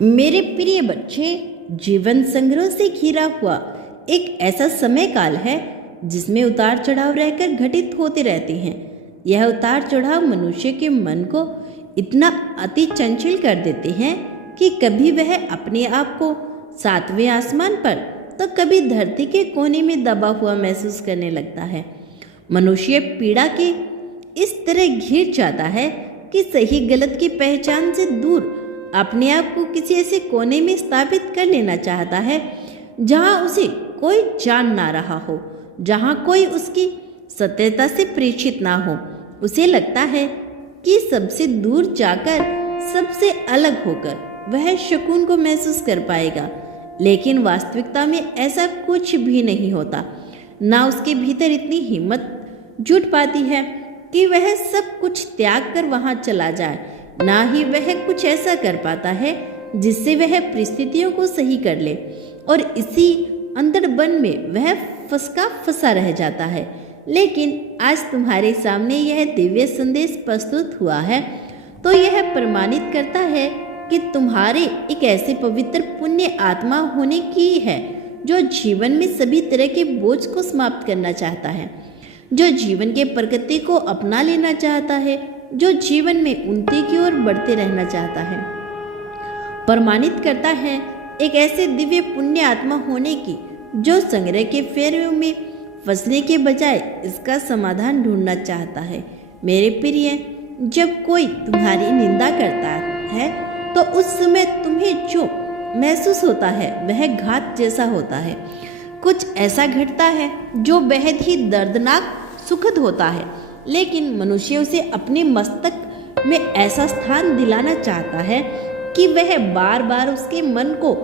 मेरे प्रिय बच्चे, जीवन संग्रह से घिरा हुआ एक ऐसा समय काल है जिसमें उतार चढ़ाव रहकर घटित होते रहते हैं। यह उतार चढ़ाव मनुष्य के मन को इतना अति चंचल कर देते हैं कि कभी वह अपने आप को सातवें आसमान पर तो कभी धरती के कोने में दबा हुआ महसूस करने लगता है। मनुष्य पीड़ा के इस तरह घिर जाता है कि सही गलत की पहचान से दूर अपने आप को किसी ऐसे कोने में स्थापित कर लेना चाहता है जहां उसे कोई जान ना रहा हो, जहां कोई उसकी सत्यता से परिचित ना हो। उसे लगता है कि सबसे दूर जाकर, सबसे अलग होकर वह सुकून को महसूस कर पाएगा, लेकिन वास्तविकता में ऐसा कुछ भी नहीं होता। ना उसके भीतर इतनी हिम्मत जुट पाती है कि वह सब कुछ त्याग कर वहां चला जाए, ना ही वह कुछ ऐसा कर पाता है जिससे वह परिस्थितियों को सही कर ले, और इसी अंतर्बन में वह फंसा रह जाता है। लेकिन आज तुम्हारे सामने यह दिव्य संदेश प्रस्तुत हुआ है तो यह प्रमाणित करता है कि तुम्हारे एक ऐसे पवित्र पुण्य आत्मा होने की है जो जीवन में सभी तरह के बोझ को समाप्त करना चाहता है, जो जीवन के प्रकृति को अपना लेना चाहता है, जो जीवन में उन्नति की ओर बढ़ते रहना चाहता है। प्रमाणित करता है एक ऐसे दिव्य पुण्य आत्मा होने की जो संग्रह के फेरों में फंसने के बजाय इसका समाधान ढूंढना चाहता है। मेरे प्रिय, जब कोई तुम्हारी निंदा करता है तो उस समय तुम्हें जो महसूस होता है वह घात जैसा होता है। कुछ ऐसा घटता है जो बेहद ही दर्दनाक सुखद होता है, लेकिन मनुष्य उसे अपने मस्तक में ऐसा स्थान दिलाना चाहता है कि वह बार बार उसके मन को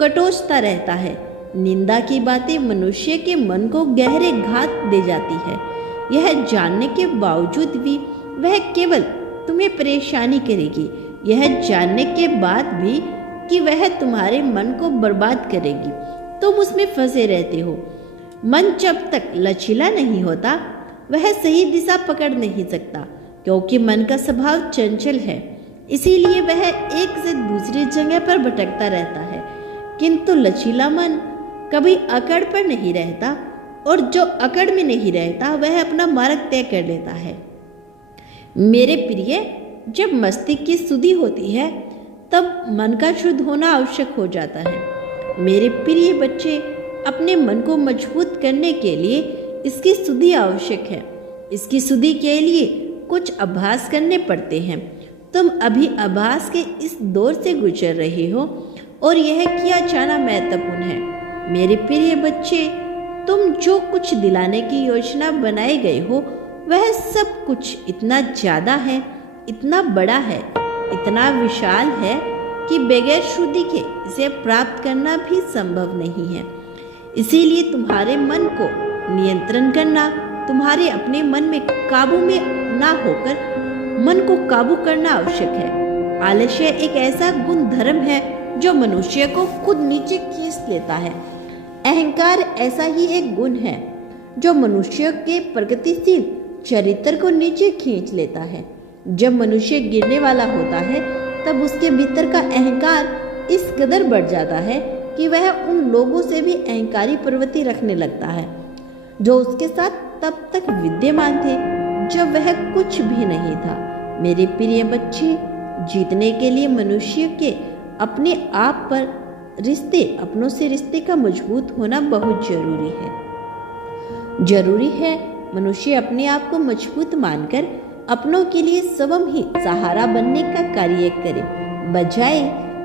कटोचता रहता है। निंदा की बातें मनुष्य के मन को गहरे घात दे जाती है। यह जानने के बावजूद भी वह केवल तुम्हें परेशानी करेगी, यह जानने के बाद भी कि वह तुम्हारे मन को बर्बाद करेगी। तुम उसमें फंसे रहते हो। मन जब तक लचीला नहीं होता वह सही दिशा पकड़ नहीं सकता, क्योंकि मन का स्वभाव चंचल है। इसीलिए वह एक से दूसरी जगह पर भटकता रहता है, किंतु लचीला मन कभी अकड़ पर नहीं रहता, और जो अकड़ में नहीं रहता वह अपना मार्ग तय कर लेता है। मेरे प्रिय, जब मस्तिष्क की शुद्धि होती है तब मन का शुद्ध होना आवश्यक हो जाता है। मेरे प्रिय बच्चे, अपने मन को मजबूत करने के लिए इसकी शुद्धि आवश्यक है। इसकी शुद्धि के लिए कुछ अभ्यास करने पड़ते हैं। तुम अभी अभ्यास के इस दौर से गुजर रहे हो और यह किया जाना महत्वपूर्ण है। मेरे प्रिय बच्चे, तुम जो कुछ दिलाने की योजना बनाए गए हो वह सब कुछ इतना ज़्यादा है, इतना बड़ा है, इतना विशाल है कि बगैर शुद्धि के इसे प्राप्त करना भी संभव नहीं है। इसीलिए तुम्हारे मन को नियंत्रण करना, तुम्हारे अपने मन में काबू में ना होकर मन को काबू करना आवश्यक है। आलस्य एक ऐसा गुण धर्म है जो मनुष्य को खुद नीचे खींच लेता है। अहंकार ऐसा ही एक गुण है जो मनुष्य के प्रगतिशील चरित्र को नीचे खींच लेता है। जब मनुष्य गिरने वाला होता है तब उसके भीतर का अहंकार इस कदर बढ़ जाता है कि वह उन लोगों से भी अहंकारी प्रवृत्ति रखने लगता है जो उसके साथ तब तक विद्यमान थे जब वह कुछ भी नहीं था। मेरे प्रिय बच्चे, जीतने के लिए मनुष्य के अपने आप पर रिश्ते, अपनों से रिश्ते का मजबूत होना बहुत जरूरी है। जरूरी है मनुष्य अपने आप को मजबूत मानकर अपनों के लिए स्वयं ही सहारा बनने का कार्य करे, बजाय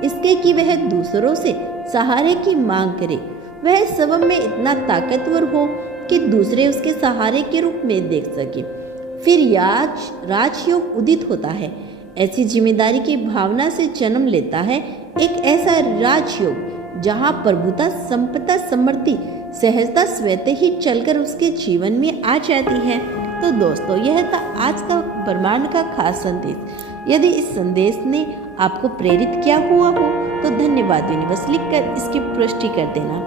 इसके कि वह दूसरों से सहारे की मांग करे। वह स्वयं में इतना ताकतवर हो कि दूसरे उसके सहारे के रूप में देख सके। फिर राजयोग उदित होता है। ऐसी जिम्मेदारी की भावना से जन्म लेता है एक ऐसा राजयोग जहाँ प्रभुता, संपदा, समृद्धि, सहजता स्वतः ही चलकर उसके जीवन में आ जाती है। तो दोस्तों, यह था आज का ब्रह्मांड का खास संदेश। यदि इस संदेश ने आपको प्रेरित किया हुआ हो तो धन्यवाद बस लिखकर इसकी पुष्टि कर देना।